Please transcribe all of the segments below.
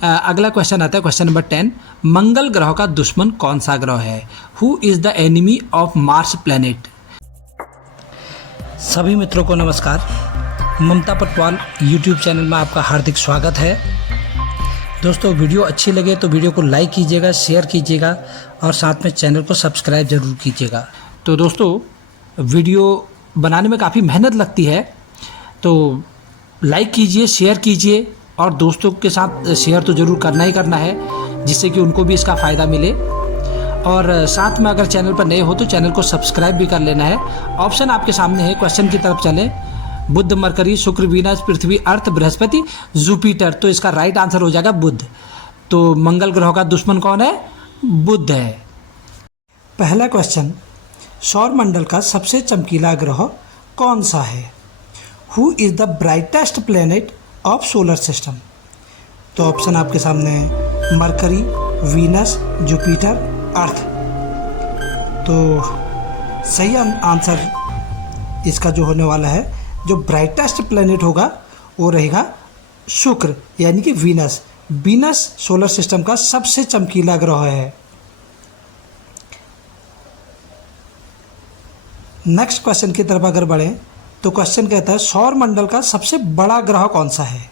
अगला क्वेश्चन आता है क्वेश्चन नंबर 10। मंगल ग्रह का दुश्मन कौन सा ग्रह है? Who is the enemy of Mars planet? सभी मित्रों को नमस्कार। ममता पटवाल यूट्यूब चैनल में आपका हार्दिक स्वागत है। दोस्तों, वीडियो अच्छी लगे तो वीडियो को लाइक कीजिएगा, शेयर कीजिएगा और साथ में चैनल को सब्सक्राइब ज़रूर कीजिएगा। तो दोस्तों, वीडियो बनाने में काफ़ी मेहनत लगती है, तो लाइक कीजिए, शेयर कीजिए और दोस्तों के साथ शेयर तो ज़रूर करना ही करना है, जिससे कि उनको भी इसका फ़ायदा मिले। और साथ में अगर चैनल पर नए हो तो चैनल को सब्सक्राइब भी कर लेना है। ऑप्शन आपके सामने है, क्वेश्चन की तरफ चलें। बुध, मरकरी, शुक्र, वीनस, पृथ्वी, अर्थ, बृहस्पति, जुपिटर। तो इसका राइट आंसर हो जाएगा बुध। तो मंगल ग्रह का दुश्मन कौन है? बुध है। पहला क्वेश्चन, सौरमंडल का सबसे चमकीला ग्रह कौन सा है? Who is the brightest planet of solar system? तो ऑप्शन आपके सामने है, मरकरी, वीनस, जुपिटर, अर्थ। तो सही आंसर इसका जो होने वाला है, जो ब्राइटेस्ट प्लैनेट होगा वो रहेगा शुक्र, यानी कि वीनस। वीनस सोलर सिस्टम का सबसे चमकीला ग्रह है। नेक्स्ट क्वेश्चन की तरफ अगर बढ़ें तो क्वेश्चन कहता है, सौरमंडल का सबसे बड़ा ग्रह कौन सा है?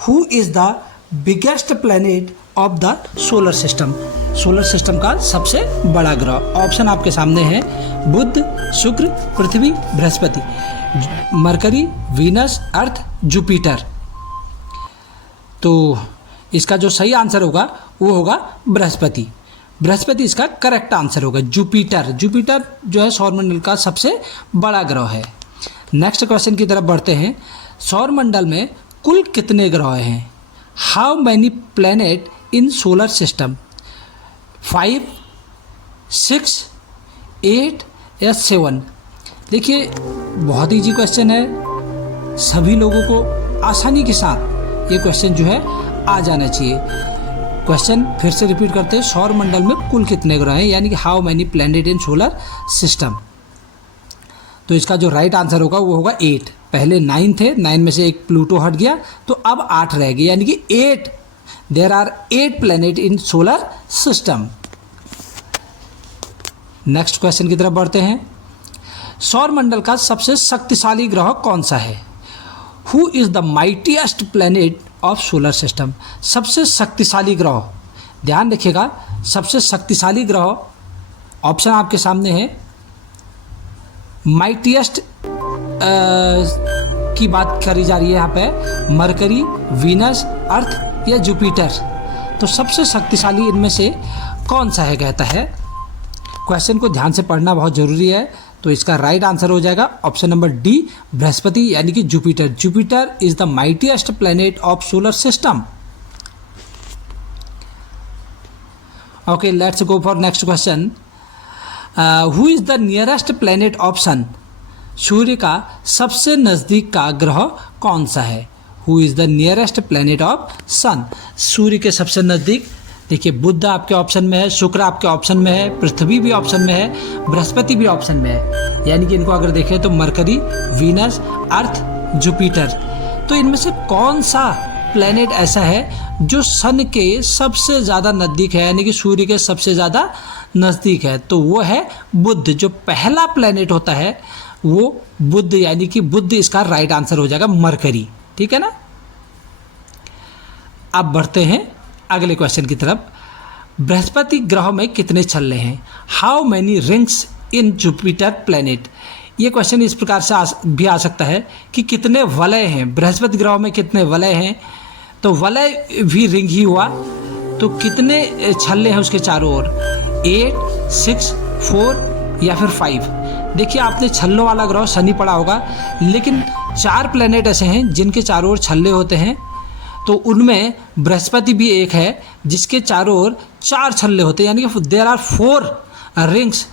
Who is the biggest planet of the solar system? Solar system का सबसे बड़ा ग्रह। ऑप्शन आपके सामने है, बुध, शुक्र, पृथ्वी, बृहस्पति, मरकरी, वीनस, अर्थ, जुपिटर। तो इसका जो सही आंसर होगा वो होगा बृहस्पति। बृहस्पति इसका करेक्ट आंसर होगा। जुपिटर जो है सौरमंडल का सबसे बड़ा ग्रह है। नेक्स्ट क्वेश्चन की तरफ बढ़ते हैं। सौरमंडल में कुल कितने ग्रह हैं? How many planet in solar system? 5, 6, 8 या 7? देखिए, बहुत ईजी क्वेश्चन है। सभी लोगों को आसानी के साथ ये क्वेश्चन जो है आ जाना चाहिए। क्वेश्चन फिर से रिपीट करते हैं, सौरमंडल में कुल कितने ग्रह हैं, यानी कि how many planet in solar system. तो इसका जो राइट आंसर होगा वो होगा 8। पहले 9 थे, 9 में से एक प्लूटो हट गया तो अब 8 रह गए, यानी कि 8। There are 8 planet in solar system. Next question की तरफ बढ़ते हैं। सौरमंडल का सबसे शक्तिशाली ग्रह कौन सा है? Who is the mightiest planet of solar system? सबसे शक्तिशाली ग्रह, ध्यान रखिएगा, सबसे शक्तिशाली ग्रह ऑप्शन आपके सामने है। माइटीएस्ट की बात करी जा रही है यहाँ पे, मरकरी, वीनस, अर्थ या जुपिटर। तो सबसे शक्तिशाली इनमें से कौन सा है कहता है। क्वेश्चन को ध्यान से पढ़ना बहुत ज़रूरी है। तो इसका राइट आंसर हो जाएगा ऑप्शन नंबर डी, बृहस्पति, यानी कि Jupiter. Jupiter is the mightiest planet of solar system. Okay, let's go for next question. Who is the nearest planet of sun? सूर्य का सबसे नज़दीक का ग्रह कौन सा है? Who is the nearest planet of sun? सूर्य के सबसे नज़दीक, देखिए, बुध आपके ऑप्शन में है, शुक्र आपके ऑप्शन में है, पृथ्वी भी ऑप्शन में है, बृहस्पति भी ऑप्शन में है, यानी कि इनको अगर देखें तो मरकरी, वीनस, अर्थ, जुपिटर। तो इनमें से कौन सा प्लैनेट ऐसा है जो सन के सबसे ज़्यादा नज़दीक है, यानी कि सूर्य के सबसे ज़्यादा नज़दीक है? तो वो है बुध। जो पहला प्लैनेट होता है वो बुध, यानी कि बुध इसका राइट आंसर हो जाएगा, मरकरी। ठीक है ना। अब बढ़ते हैं अगले क्वेश्चन की तरफ। बृहस्पति ग्रह में कितने छल्ले हैं? How many rings in Jupiter planet? ये क्वेश्चन इस प्रकार से भी आ सकता है कि कितने वलय हैं बृहस्पति ग्रह में, कितने वलय हैं? तो वलय भी रिंग ही हुआ, तो कितने छल्ले हैं उसके चारों ओर? 8, 6, 4 या फिर 5? देखिए, आपने छल्लों वाला ग्रह शनि पढ़ा होगा, लेकिन 4 प्लैनेट ऐसे हैं जिनके चारों ओर छल्ले होते हैं। तो उनमें बृहस्पति भी एक है जिसके चारों ओर 4 छल्ले होते हैं, यानी कि there are 4 rings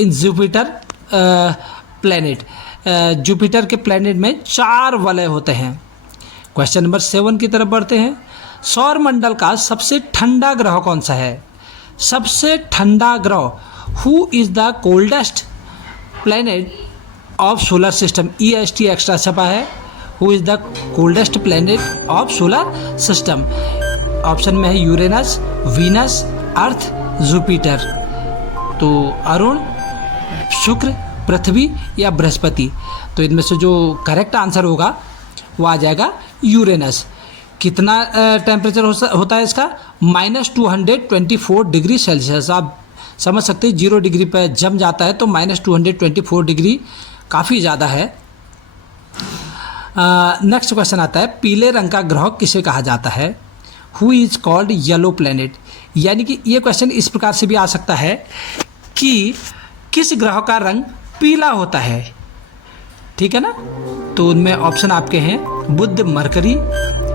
in Jupiter planet. Jupiter के प्लैनेट में 4 वलय होते हैं। क्वेश्चन नंबर 7 की तरफ बढ़ते हैं। सौरमंडल का सबसे ठंडा ग्रह कौन सा है? सबसे ठंडा ग्रह, who is the coldest planet of solar system? EST extra छपा है। Who is the coldest planet of solar system? Option में है यूरेनस, वीनस, अर्थ, जुपिटर। तो अरुण, शुक्र, पृथ्वी या बृहस्पति। तो इनमें से जो करेक्ट आंसर होगा वो आ जाएगा यूरेनस। कितना टेम्परेचर होता है इसका? -224 डिग्री सेल्सियस। आप समझ सकते हैं 0 डिग्री पर जम जाता है तो -224 डिग्री काफ़ी ज़्यादा है। नेक्स्ट क्वेश्चन आता है, पीले रंग का ग्रह किसे कहा जाता है? Who is called yellow planet. यानी कि ये क्वेश्चन इस प्रकार से भी आ सकता है कि किस ग्रह का रंग पीला होता है, ठीक है ना। तो उनमें ऑप्शन आपके हैं बुध मरकरी,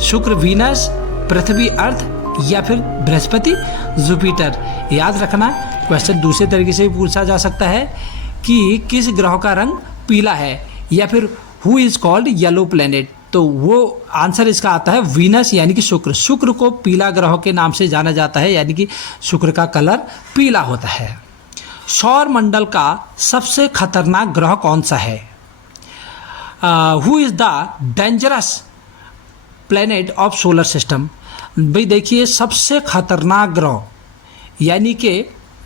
शुक्र वीनस, पृथ्वी अर्थ या फिर बृहस्पति जुपिटर। याद रखना क्वेश्चन दूसरे तरीके से भी पूछा जा सकता है कि किस ग्रह का रंग पीला है या फिर who is called yellow planet. तो वो आंसर इसका आता है वीनस यानी कि शुक्र। शुक्र को पीला ग्रह के नाम से जाना जाता है, यानी कि शुक्र का कलर पीला होता है। सौर मंडल का सबसे खतरनाक ग्रह कौन सा है? Who is the dangerous planet of solar system. भाई देखिए, सबसे खतरनाक ग्रह यानी कि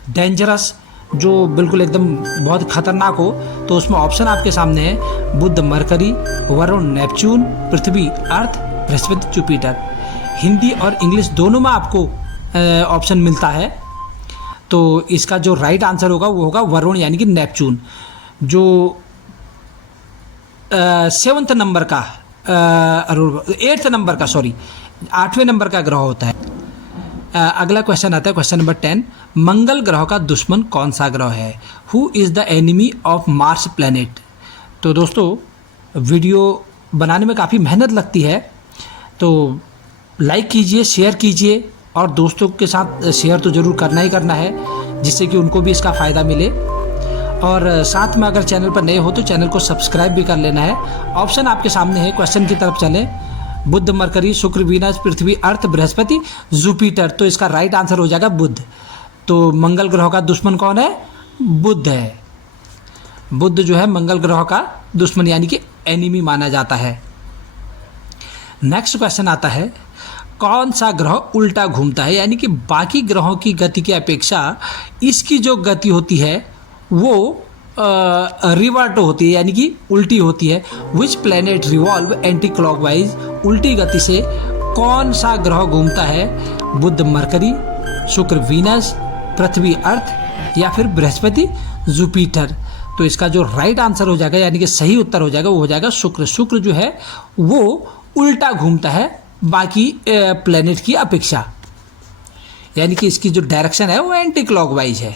डेंजरस, जो बिल्कुल एकदम बहुत खतरनाक हो, तो उसमें ऑप्शन आपके सामने है बुध मरकरी, वरुण नेपच्यून, पृथ्वी अर्थ, बृहस्पति जुपिटर। हिंदी और इंग्लिश दोनों में आपको ऑप्शन मिलता है। तो इसका जो राइट आंसर होगा वो होगा वरुण यानी कि नेपच्यून, जो 7th नंबर का 8th नंबर का 8वें नंबर का ग्रह होता है। अगला क्वेश्चन आता है क्वेश्चन नंबर 10, मंगल ग्रह का दुश्मन कौन सा ग्रह है? Who is the enemy of Mars planet. तो दोस्तों वीडियो बनाने में काफ़ी मेहनत लगती है, तो लाइक कीजिए, शेयर कीजिए और दोस्तों के साथ शेयर तो ज़रूर करना ही करना है, जिससे कि उनको भी इसका फ़ायदा मिले। और साथ में अगर चैनल पर नए हो तो चैनल को सब्सक्राइब भी कर लेना है। ऑप्शन आपके सामने है, क्वेश्चन की तरफ चलें। बुध मरकरी, शुक्र वीनस, पृथ्वी अर्थ, बृहस्पति जुपिटर। तो इसका राइट आंसर हो जाएगा बुध। तो मंगल ग्रह का दुश्मन कौन है? बुध है। बुध जो है मंगल ग्रह का दुश्मन यानी कि एनिमी माना जाता है। नेक्स्ट क्वेश्चन आता है, कौन सा ग्रह उल्टा घूमता है? यानी कि बाकी ग्रहों की गति की अपेक्षा इसकी जो गति होती है वो रिवर्ट होती है, यानी कि उल्टी होती है। Which planet revolve anti clockwise. उल्टी गति से कौन सा ग्रह घूमता है? बुध मरकरी, शुक्र वीनस, पृथ्वी अर्थ या फिर बृहस्पति जुपिटर। तो इसका जो राइट आंसर हो जाएगा यानी कि सही उत्तर हो जाएगा वो हो जाएगा शुक्र। शुक्र जो है वो उल्टा घूमता है बाकी प्लैनेट की अपेक्षा, यानी कि इसकी जो डायरेक्शन है वो एंटी क्लॉकवाइज है।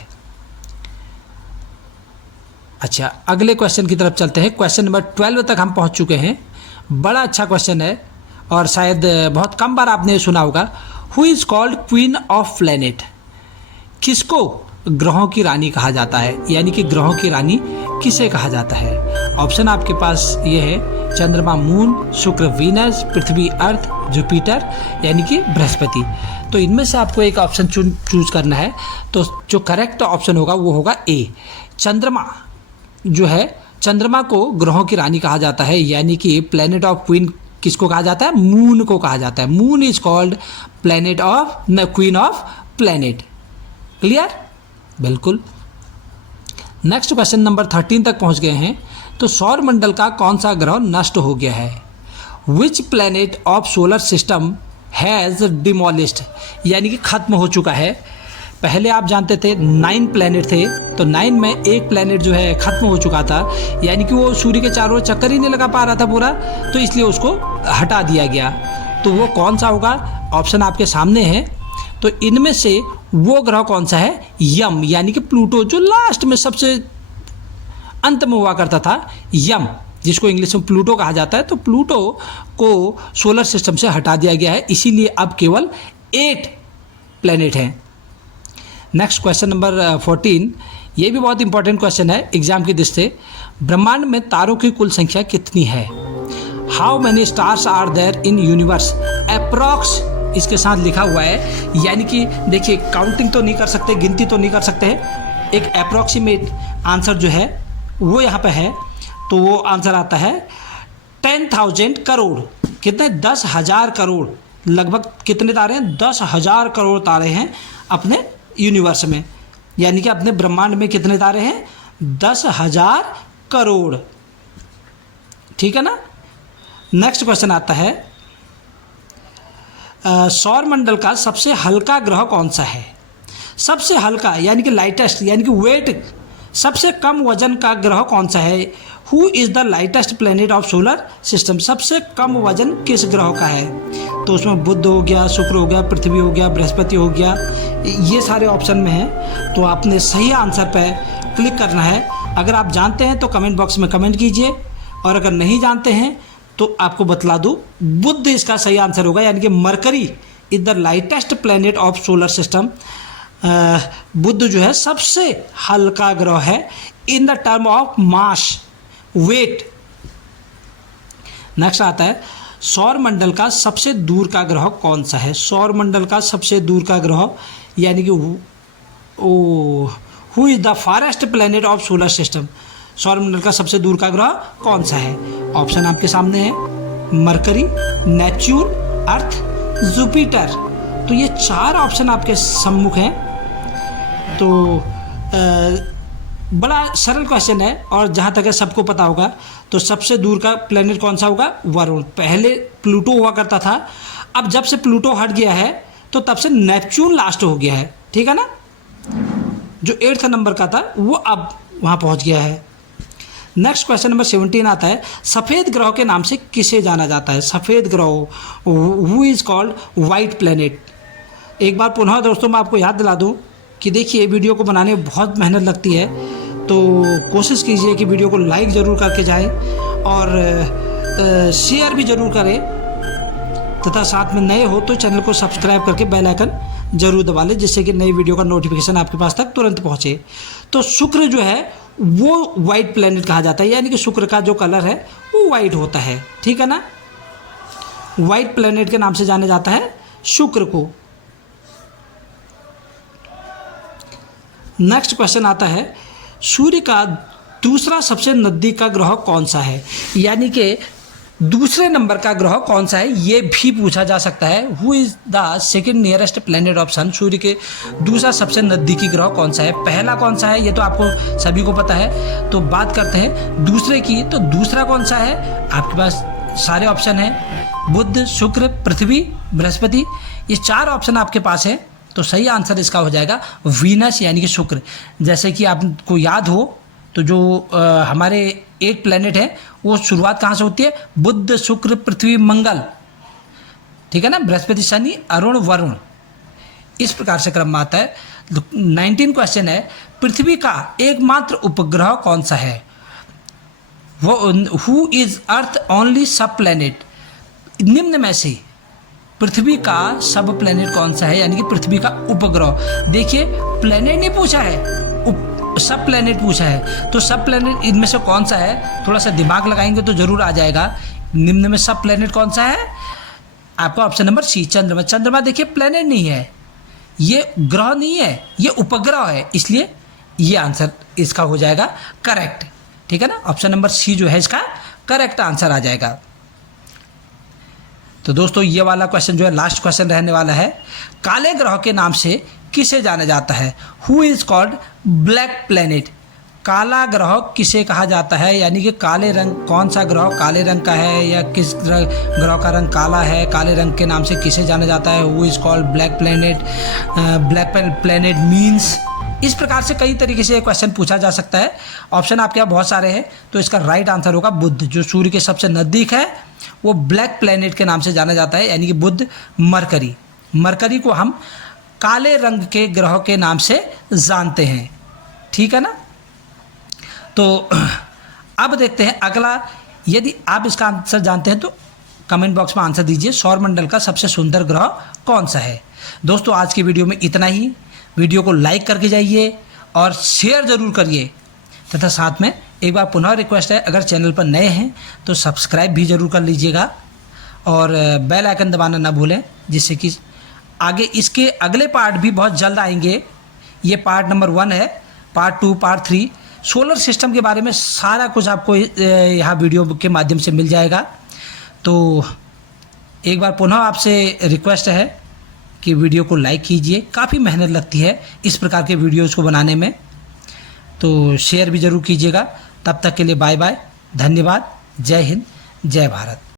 अच्छा, अगले क्वेश्चन की तरफ चलते हैं। क्वेश्चन नंबर 12 तक हम पहुंच चुके हैं। बड़ा अच्छा क्वेश्चन है और शायद बहुत कम बार आपने सुना होगा। Who is called queen of planet. किसको ग्रहों की रानी कहा जाता है, यानी कि ग्रहों की रानी किसे कहा जाता है? ऑप्शन आपके पास ये है चंद्रमा मून, शुक्र वीनस, पृथ्वी अर्थ, जुपिटर यानी कि बृहस्पति। तो इनमें से आपको एक ऑप्शन चूज करना है। तो जो करेक्ट ऑप्शन होगा वो होगा ए, चंद्रमा जो है, चंद्रमा को ग्रहों की रानी कहा जाता है, यानी कि प्लैनेट ऑफ क्वीन किसको कहा जाता है? मून को कहा जाता है। Moon is called planet of queen of planet. Clear? बिल्कुल। नेक्स्ट क्वेश्चन नंबर 13 तक पहुंच गए हैं। तो सौर मंडल का कौन सा ग्रह नष्ट हो गया है? Which planet of solar system has demolished, यानी कि खत्म हो चुका है। पहले आप जानते थे 9 प्लैनेट थे, तो 9 में एक प्लैनेट जो है खत्म हो चुका था, यानी कि वो सूर्य के चारों ओर चक्कर ही नहीं लगा पा रहा था पूरा, तो इसलिए उसको हटा दिया गया। तो वो कौन सा होगा? ऑप्शन आपके सामने है। तो इनमें से वो ग्रह कौन सा है? यम यानी कि प्लूटो, जो लास्ट में सबसे अंत में हुआ करता था, यम जिसको इंग्लिश में प्लूटो कहा जाता है। तो प्लूटो को सोलर सिस्टम से हटा दिया गया है, इसीलिए अब केवल 8 प्लैनेट हैं। नेक्स्ट क्वेश्चन नंबर 14, ये भी बहुत इंपॉर्टेंट क्वेश्चन है एग्जाम की दृष्टि से। ब्रह्मांड में तारों की कुल संख्या कितनी है? How many stars are there in universe? Approx इसके साथ लिखा हुआ है, यानी कि देखिए काउंटिंग तो नहीं कर सकते, गिनती तो नहीं कर सकते, एक अप्रॉक्सीमेट आंसर जो है वो यहाँ पे है। तो वो आंसर आता है 10,000 करोड़। कितने? 10,000 करोड़ लगभग कितने तारे हैं? 10,000 करोड़ तारे हैं अपने यूनिवर्स में, यानी कि अपने ब्रह्मांड में कितने तारे हैं? 10,000 करोड़। ठीक है ना। नेक्स्ट क्वेश्चन आता है, सौर मंडल का सबसे हल्का ग्रह कौन सा है? सबसे हल्का यानी कि लाइटेस्ट, यानी कि वेट, सबसे कम वजन का ग्रह कौन सा है? Who is the lightest planet of solar system? सबसे कम वजन किस ग्रह का है? तो उसमें बुध हो गया, शुक्र हो गया, पृथ्वी हो गया, बृहस्पति हो गया, ये सारे ऑप्शन में हैं। तो आपने सही आंसर पर क्लिक करना है। अगर आप जानते हैं तो कमेंट बॉक्स में कमेंट कीजिए, और अगर नहीं जानते हैं तो आपको बतला दूँ, बुध इसका सही आंसर होगा, यानी कि Mercury is the lightest planet of solar system. Budh जो है सबसे हल्का ग्रह है in the term of mass, weight. Next आता है, सौर मंडल का सबसे दूर का ग्रह कौन सा है? सौर मंडल का सबसे दूर का ग्रह, यानी कि who is the farthest planet of solar system? सौर मंडल का सबसे दूर का ग्रह कौन सा है? ऑप्शन आपके सामने है, मरकरी, नेपच्यून, अर्थ, जुपिटर। तो ये 4 ऑप्शन आपके सम्मुख हैं। तो बड़ा सरल क्वेश्चन है, और जहाँ तक है सबको पता होगा। तो सबसे दूर का प्लेनेट कौन सा होगा? वरुण। पहले प्लूटो हुआ करता था, अब जब से प्लूटो हट गया है तो तब से नेपच्यून लास्ट हो गया है। ठीक है ना। जो 8th नंबर का था वो अब वहाँ पहुँच गया है। नेक्स्ट क्वेश्चन नंबर 17 आता है, सफ़ेद ग्रह के नाम से किसे जाना जाता है? सफ़ेद ग्रह, who is called white planet? एक बार पुनः दोस्तों मैं आपको याद दिला दूं कि देखिए, वीडियो को बनाने में बहुत मेहनत लगती है, तो कोशिश कीजिए कि वीडियो को लाइक ज़रूर करके जाएं, और शेयर भी ज़रूर करें, तथा साथ में नए हो तो चैनल को सब्सक्राइब करके बेल आइकन जरूर दबा लें, जिससे कि नई वीडियो का नोटिफिकेशन आपके पास तक तुरंत पहुँचे। तो शुक्र जो है वो वाइट प्लेनेट कहा जाता है, यानी कि शुक्र का जो कलर है वो वाइट होता है। ठीक है ना। वाइट प्लेनेट के नाम से जाने जाता है शुक्र को। नेक्स्ट क्वेश्चन आता है, सूर्य का दूसरा सबसे नज़दीक का ग्रह कौन सा है? यानी कि दूसरे नंबर का ग्रह कौन सा है, ये भी पूछा जा सकता है। Who is the second nearest planet of sun? सूर्य के दूसरा सबसे नज़दीकी ग्रह कौन सा है? पहला कौन सा है ये तो आपको सभी को पता है। तो बात करते हैं दूसरे की, तो दूसरा कौन सा है? आपके पास सारे ऑप्शन हैं, बुध, शुक्र, पृथ्वी, बृहस्पति, ये 4 ऑप्शन आपके पास है। तो सही आंसर इसका हो जाएगा वीनस, यानी कि शुक्र। जैसे कि आपको याद हो तो जो हमारे 8 प्लेनेट है वो शुरुआत कहाँ से होती है? बुध, शुक्र, पृथ्वी, मंगल। ठीक है ना। बृहस्पति, शनि, अरुण, वरुण, इस प्रकार से क्रम में आता है। 19 क्वेश्चन है, पृथ्वी का एकमात्र उपग्रह कौन सा है? वो हु इज अर्थ ओनली सब प्लेनेट? निम्न में से पृथ्वी का सब प्लेनेट कौन सा है, यानी कि पृथ्वी का उपग्रह? देखिए, प्लेनेट नहीं पूछा है, सब प्लेनेट पूछा है। तो सब प्लेनेट इनमें से कौन सा है? थोड़ा सा दिमाग लगाएंगे तो जरूर आ जाएगा। निम्न में सब प्लेनेट कौन सा है? आपका ऑप्शन नंबर सी, चंद्रमा। चंद्रमा देखिए प्लेनेट नहीं है, ये ग्रह नहीं है, ये उपग्रह है, इसलिए ये आंसर इसका हो जाएगा करेक्ट। ठीक है ना। ऑप्शन नंबर सी जो है इसका करेक्ट आंसर आ जाएगा। तो दोस्तों ये वाला क्वेश्चन जो है लास्ट क्वेश्चन रहने वाला है, काले ग्रह के नाम से किसे जाना जाता है? Who is called black planet? काला ग्रह किसे कहा जाता है, यानी कि काले रंग, कौन सा ग्रह काले रंग का है या किस ग्रह का रंग काला है, काले रंग के नाम से किसे जाना जाता है? Who is called black planet? Black planet means, इस प्रकार से कई तरीके से क्वेश्चन पूछा जा सकता है। ऑप्शन आपके यहाँ बहुत सारे हैं, तो इसका राइट आंसर होगा बुध। जो सूर्य के सबसे नज़दीक है वो ब्लैक प्लेनेट के नाम से जाना जाता है, यानी कि बुध, मरकरी। मरकरी को हम काले रंग के ग्रह के नाम से जानते हैं। ठीक है ना। तो अब देखते हैं अगला। यदि आप इसका आंसर जानते हैं तो कमेंट बॉक्स में आंसर दीजिए, सौरमंडल का सबसे सुंदर ग्रह कौन सा है? दोस्तों आज की वीडियो में इतना ही। वीडियो को लाइक करके जाइए और शेयर ज़रूर करिए, तथा साथ में एक बार पुनः रिक्वेस्ट है, अगर चैनल पर नए हैं तो सब्सक्राइब भी ज़रूर कर लीजिएगा और बेल आइकन दबाना ना भूलें, जिससे कि आगे इसके अगले पार्ट भी बहुत जल्द आएंगे। ये पार्ट नंबर 1 है, पार्ट 2, पार्ट 3 सोलर सिस्टम के बारे में सारा कुछ आपको यहाँ वीडियो के माध्यम से मिल जाएगा। तो एक बार पुनः आपसे रिक्वेस्ट है कि वीडियो को लाइक कीजिए, काफ़ी मेहनत लगती है इस प्रकार के वीडियोज़ को बनाने में, तो शेयर भी ज़रूर कीजिएगा। तब तक के लिए बाय बाय, धन्यवाद, जय हिंद, जय भारत।